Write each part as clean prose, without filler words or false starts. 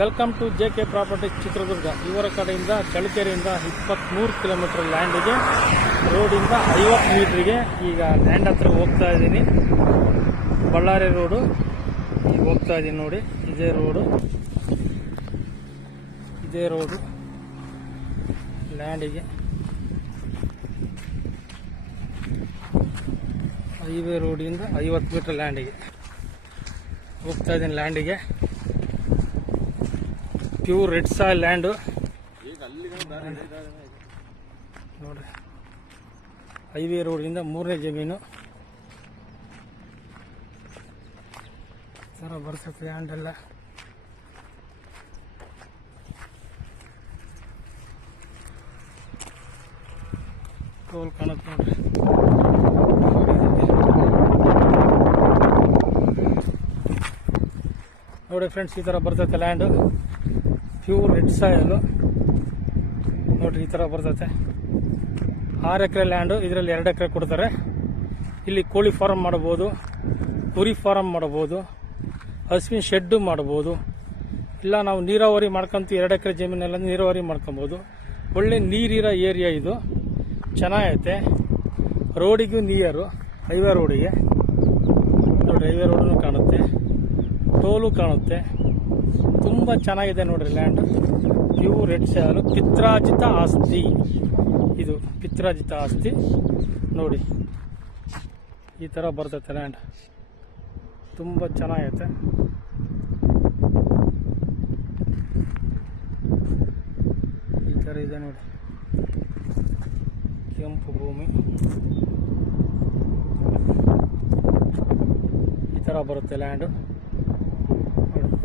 Welcome to JK properties Chitradurga. ಇವರ ಕಡೆಯಿಂದ ಚಳ್ಳಕೆರೆಯಿಂದ 23 kilometre ಲ್ಯಾಂಡಿಗೆ, ರೋಡಿಂದ 50 ಮೀಟ್ರಿಗೆ ಈಗ ಲ್ಯಾಂಡ್ ಹತ್ರ ಹೋಗ್ತಾ ಇದ್ದೀನಿ. ಬಳ್ಳಾರಿ ರೋಡು ಈಗ ಹೋಗ್ತಾ ಇದ್ದೀನಿ ನೋಡಿ. ಇದೇ ರೋಡು ಲ್ಯಾಂಡಿಗೆ, ಹೈವೇ ರೋಡಿಂದ 50 ಮೀಟರ್ ಲ್ಯಾಂಡಿಗೆ ಹೋಗ್ತಾ ಇದ್ದೀನಿ. ಲ್ಯಾಂಡಿಗೆ ಪ್ಯೂರ್ ರೆಡ್ ಸಾಯಿಲ್ ಲ್ಯಾಂಡು ನೋಡ್ರಿ. ಹೈವೇ ರೋಡಿಂದ 3ನೇ ಜಮೀನು ಥರ ಬರ್ತದೆ ಲ್ಯಾಂಡ್ ಎಲ್ಲ. ಟೋಲ್ ಕಾಣುತ್ತೆ ನೋಡ್ರಿ. ನೋಡಿ ಫ್ರೆಂಡ್ಸ್, ಈ ಥರ ಬರ್ತೈತೆ ಲ್ಯಾಂಡು. ಪ್ಯೂರ್ ರೆಡ್ ಸಾಯಿಲು ನೋಡ್ರಿ, ಈ ಥರ ಬರ್ತೈತೆ. 6 ಎಕರೆ ಲ್ಯಾಂಡು, ಇದರಲ್ಲಿ 2 ಎಕರೆ ಕೊಡ್ತಾರೆ. ಇಲ್ಲಿ ಕೋಳಿ ಫಾರಮ್ ಮಾಡಬಹುದು, ಕುರಿ ಫಾರಮ್ ಮಾಡಬಹುದು, ಹಸುವಿನ ಶೆಡ್ಡು ಮಾಡಬಹುದು. ಇಲ್ಲ ನಾವು ನೀರಾವರಿ ಮಾಡ್ಕೊಂತೀವಿ, 2 ಎಕರೆ ಜಮೀನೆಲ್ಲ ನೀರಾವರಿ ಮಾಡ್ಕೊಬೋದು. ಒಳ್ಳೆ ನೀರಿರೋ ಏರಿಯಾ ಇದು, ಚೆನ್ನಾಗೈತೆ. ರೋಡಿಗೂ ನಿಯರು, ಹೈವೇ ರೋಡಿಗೆ ನೋಡ್ರಿ. ಹೈವೇ ರೋಡೂ ಕಾಣುತ್ತೆ, ಟೋಲು ಕಾಣುತ್ತೆ. ತುಂಬ ಚೆನ್ನಾಗಿದೆ ನೋಡ್ರಿ ಲ್ಯಾಂಡ್. ಪ್ಯೂರ್ ರೆಡ್ ಸಾಯಿಲು, ಪಿತ್ರಾರ್ಜಿತ ಆಸ್ತಿ. ಇದು ಪಿತ್ರಾರ್ಜಿತ ಆಸ್ತಿ ನೋಡಿ. ಈ ಥರ ಬರ್ತೈತೆ ಲ್ಯಾಂಡ್, ತುಂಬ ಚೆನ್ನಾಗೈತೆ. ಈ ಥರ ಇದೆ ನೋಡಿ, ಕೆಂಪು ಭೂಮಿ. ಈ ಥರ ಬರುತ್ತೆ ಲ್ಯಾಂಡು.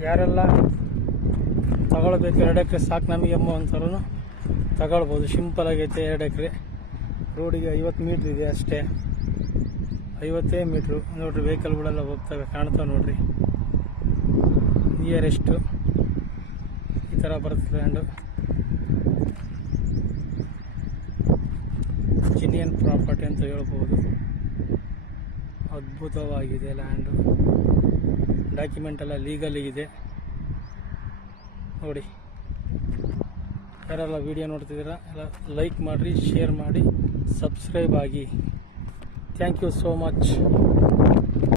ಯಾರೆಲ್ಲ ತಗೊಳ್ಬೇಕು, 2 ಎಕರೆ ಸಾಕು ನಮಗೆ ಅಮ್ಮ ಅಂತಾರೂ ತಗೊಳ್ಬೋದು. ಸಿಂಪಲ್ ಆಗೈತೆ. 2 ಎಕರೆ, ರೋಡಿಗೆ 50 ಮೀಟ್ರ್ ಇದೆ ಅಷ್ಟೇ, 50 ಮೀಟ್ರು ನೋಡ್ರಿ. ವೆಹಿಕಲ್ಗಳೆಲ್ಲ ಹೋಗ್ತವೆ, ಕಾಣ್ತಾವೆ ನೋಡ್ರಿ. ನಿಯರೆಸ್ಟು ಈ ಥರ ಬರುತ್ತೆ ಲ್ಯಾಂಡು. ಜಿನಿಯನ್ ಪ್ರಾಪರ್ಟಿ ಅಂತ ಹೇಳ್ಬೋದು. ಅದ್ಭುತವಾಗಿದೆ ಲ್ಯಾಂಡು. ಡಾಕ್ಯುಮೆಂಟ್ ಎಲ್ಲ ಲೀಗಲ್ ಇದೆ ನೋಡಿ. ಯಾರೆಲ್ಲ ವಿಡಿಯೋ ನೋಡ್ತಿದ್ದೀರಾ ಎಲ್ಲ ಲೈಕ್ ಮಾಡಿರಿ, ಶೇರ್ ಮಾಡಿ, ಸಬ್ಸ್ಕ್ರೈಬ್ ಆಗಿ. Thank you so much.